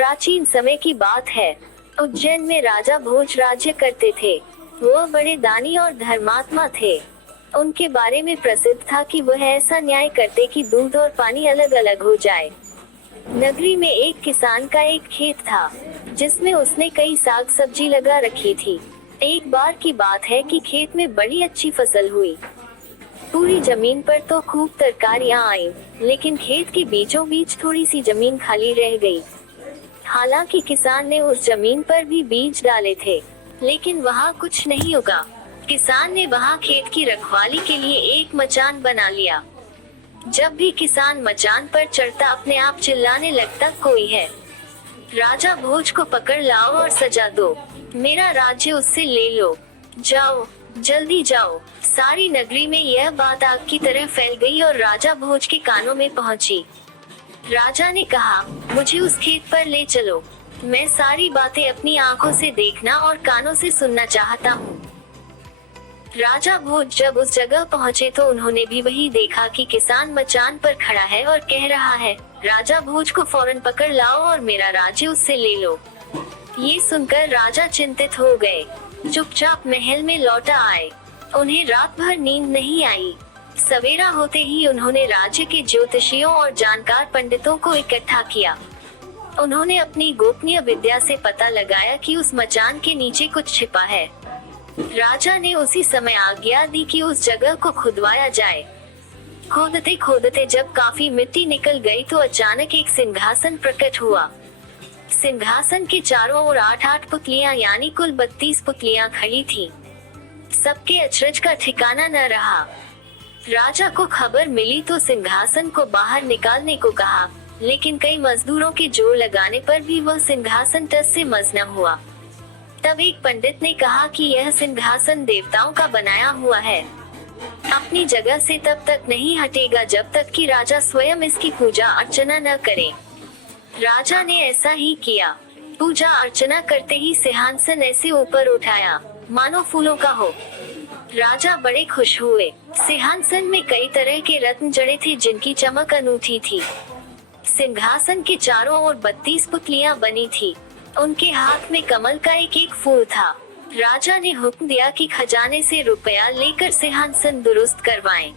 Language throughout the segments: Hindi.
प्राचीन समय की बात है। उज्जैन में राजा भोज राज्य करते थे। वह बड़े दानी और धर्मात्मा थे। उनके बारे में प्रसिद्ध था कि वह ऐसा न्याय करते कि दूध और पानी अलग अलग हो जाए। नगरी में एक किसान का एक खेत था, जिसमें उसने कई साग सब्जी लगा रखी थी। एक बार की बात है कि खेत में बड़ी अच्छी फसल हुई। पूरी जमीन पर तो खूब तरकारियां आईं, लेकिन खेत के बीचों बीच थोड़ी सी जमीन खाली रह गई। हालांकि किसान ने उस जमीन पर भी बीज डाले थे, लेकिन वहाँ कुछ नहीं उगा। किसान ने वहाँ खेत की रखवाली के लिए एक मचान बना लिया। जब भी किसान मचान पर चढ़ता अपने आप चिल्लाने लगता, कोई है, राजा भोज को पकड़ लाओ और सजा दो, मेरा राज्य उससे ले लो, जाओ, जल्दी जाओ। सारी नगरी में यह बात आग की तरह फैल गई और राजा भोज के कानों में पहुंची। राजा ने कहा, मुझे उस खेत पर ले चलो, मैं सारी बातें अपनी आंखों से देखना और कानों से सुनना चाहता हूँ। राजा भोज जब उस जगह पहुँचे तो उन्होंने भी वही देखा कि किसान मचान पर खड़ा है और कह रहा है, राजा भोज को फौरन पकड़ लाओ और मेरा राज्य उससे ले लो। ये सुनकर राजा चिंतित हो गए, चुपचाप महल में लौटा आए। उन्हें रात भर नींद नहीं आई। सवेरा होते ही उन्होंने राज्य के ज्योतिषियों और जानकार पंडितों को इकट्ठा किया। उन्होंने अपनी गोपनीय विद्या से पता लगाया कि उस मचान के नीचे कुछ छिपा है। राजा ने उसी समय आज्ञा दी कि उस जगह को खुदवाया जाए। खोदते खोदते जब काफी मिट्टी निकल गई तो अचानक एक सिंहासन प्रकट हुआ। सिंहासन के चारों ओर 8-8 पुतलियां यानी कुल 32 पुतलियां खड़ी थीं। सबके अचरज का ठिकाना न रहा। राजा को खबर मिली तो सिंहासन को बाहर निकालने को कहा, लेकिन कई मजदूरों के जोर लगाने पर भी वह सिंहासन टस से मस न हुआ। तब एक पंडित ने कहा कि यह सिंहासन देवताओं का बनाया हुआ है, अपनी जगह से तब तक नहीं हटेगा जब तक कि राजा स्वयं इसकी पूजा अर्चना न करे। राजा ने ऐसा ही किया। पूजा अर्चना करते ही सिंहासन ऐसे ऊपर उठाया मानो फूलों का हो। राजा बड़े खुश हुए। सिंहासन में कई तरह के रत्न जड़े थे जिनकी चमक अनूठी थी। सिंहासन के चारों ओर 32 पुतलियां बनी थी। उनके हाथ में कमल का एक एक फूल था। राजा ने हुक्म दिया कि खजाने से रुपया लेकर सिंहासन दुरुस्त करवाएं।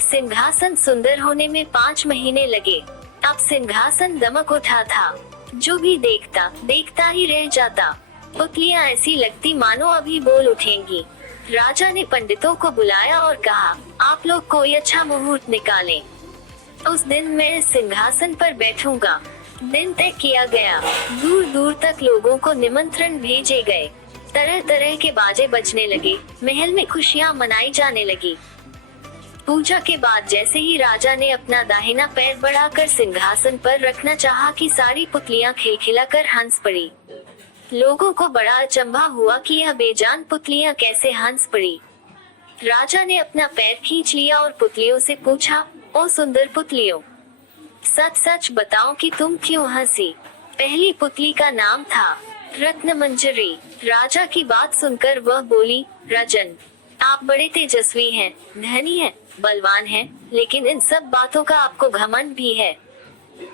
सिंहासन सुंदर होने में 5 महीने लगे। अब सिंहासन दमक उठा था। जो भी देखता देखता ही रह जाता। पुतलियां ऐसी लगती मानो अभी बोल उठेंगी। राजा ने पंडितों को बुलाया और कहा, आप लोग कोई अच्छा मुहूर्त निकालें। उस दिन मैं सिंहासन पर बैठूंगा। दिन तय किया गया। दूर दूर तक लोगों को निमंत्रण भेजे गए। तरह तरह के बाजे बजने लगे। महल में खुशियां मनाई जाने लगी। पूजा के बाद जैसे ही राजा ने अपना दाहिना पैर बढ़ाकर सिंहासन पर रखना चाहा कि सारी पुतलियां खिलखिलाकर हंस पड़ी। लोगों को बड़ा अचंभा हुआ कि यह बेजान पुतलियां कैसे हंस पड़ी। राजा ने अपना पैर खींच लिया और पुतलियों से पूछा, ओ सुंदर पुतलियों, सच सच बताओ कि तुम क्यों हंसी। पहली पुतली का नाम था रत्नमंजरी। राजा की बात सुनकर वह बोली, राजन, आप बड़े तेजस्वी हैं, धनी हैं, बलवान हैं, लेकिन इन सब बातों का आपको घमंड भी है।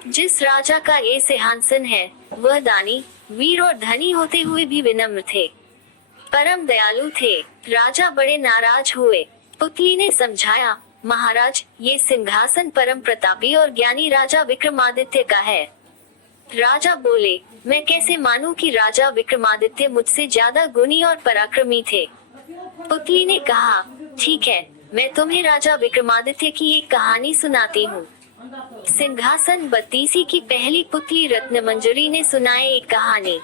जिस राजा का ये सिंहासन है, वह दानी, वीर और धनी होते हुए भी विनम्र थे, परम दयालु थे। राजा बड़े नाराज हुए। पुतली ने समझाया, महाराज, ये सिंहासन परम प्रतापी और ज्ञानी राजा विक्रमादित्य का है। राजा बोले, मैं कैसे मानूं कि राजा विक्रमादित्य मुझसे ज्यादा गुणी और पराक्रमी थे। पुतली ने कहा, ठीक है, मैं तुम्हें राजा विक्रमादित्य की एक कहानी सुनाती हूँ। सिंहासन 32 की पहली पुतली रत्नमंजरी ने सुनाए एक कहानी।